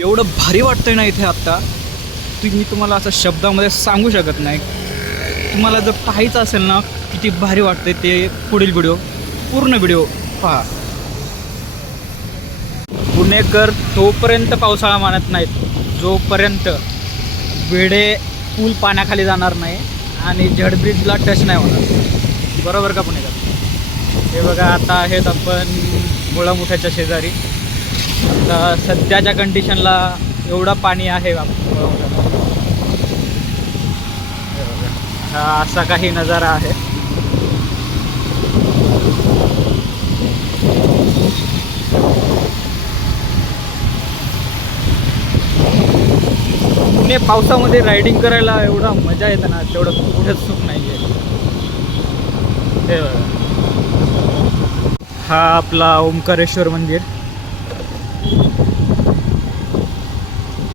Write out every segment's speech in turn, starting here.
एवढं भारी वाटतंय ना इथे आत्ता, मी तुम्हाला असं शब्दामध्ये सांगू शकत नाही. तुम्हाला जर पाहायचं असेल ना किती भारी वाटतंय ते पुढील पूर्ण व्हिडिओ पहा. पुणेकर तोपर्यंत पावसाळा मानत नाहीत जोपर्यंत वेडे पूल पाण्याखाली जाणार नाही आणि झडब्रिजला टच नाही होणार. बरोबर का पुणेकर? हे बघा, आता आहेत आपण मुळामुठ्याच्या शेजारी. आता सध्याच्या कंडिशनला एवढं पाणी आहे. हा असा काही नजारा आहे. पुणे पावसामध्ये रायडिंग करायला एवढा मजा येते ना, तेवढं कुठेच सुख नाही आहे. हे बघा, हा आपला ओंकारेश्वर मंदिर.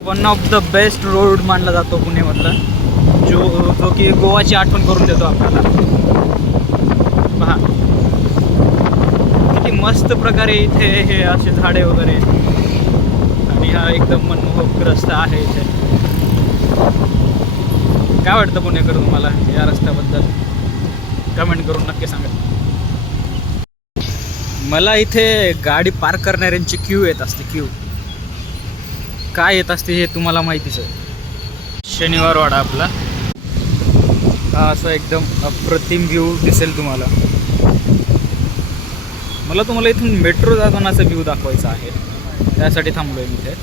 One of the best road मानला जातो पुण्यामधला, जो की गोवाची आठवण करून देतो आपल्याला. पहा किती मस्त प्रकारे इथे हे असे झाडे वगैरे, आणि हा एकदम मनमोहक रस्ता आहे इथे. काय वाटतं पुणेकर तुम्हाला या रस्त्याबद्दल? कमेंट करून नक्की सांगा. मला इथे गाडी पार्क करणाऱ्यांची क्यू येत असते. क्यू काय येत असते हे तुम्हाला माहितीच आहे. शनिवार वाडा आपला हा असा एकदम अप्रतिम व्ह्यू दिसेल तुम्हाला. मला तुम्हाला इथून मेट्रो जाताना असा व्ह्यू दाखवायचा आहे, त्यासाठी थांबलो आहे मी इथे.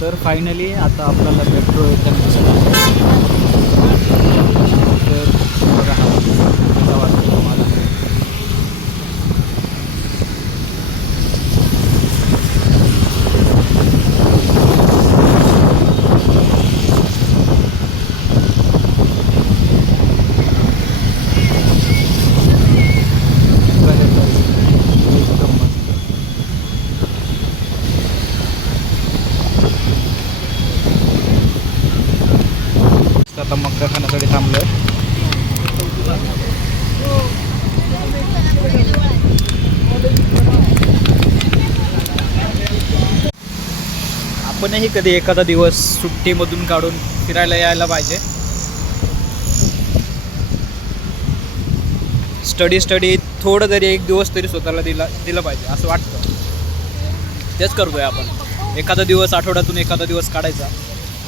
तर फायनली आता आपल्याला मेट्रो येताना दिसत आहे. तर बघा, हा वाटतं तुम्हाला. आता मक्का खाण्यासाठी थांबलोय. आपणही कधी एखादा दिवस सुट्टीमधून काढून फिरायला यायला पाहिजे. स्टडी थोडं तरी एक दिवस तरी स्वतःला दिलं पाहिजे असं वाटतं. तेच करतोय आपण. एखादा दिवस, आठवड्यातून एखादा दिवस काढायचा.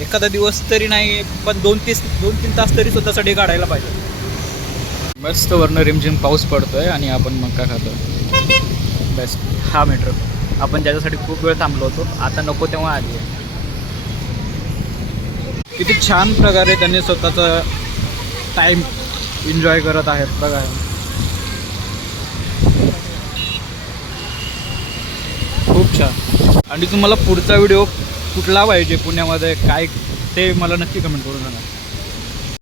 एखादा दिवस तरी नाही पण 2-3 तास तरी स्वतःसाठी काढायला पाहिजे. मस्त वरनं रिमझिम पाऊस पडतोय आणि आपण मक्का खातोय. बेस्ट. हा मेट्रो आपण ज्याच्यासाठी खूप वेळ थांबलो होतो, आता नको तेव्हा आली आहे. किती छान प्रकारे त्यांनी स्वतःचा टाईम एन्जॉय करत आहेत बघा. खूप छान. आणि तुम्हाला पुढचा व्हिडिओ कुठला पाहिजे पुण्यामध्ये काय, ते मला नक्की कमेंट करून सांगा.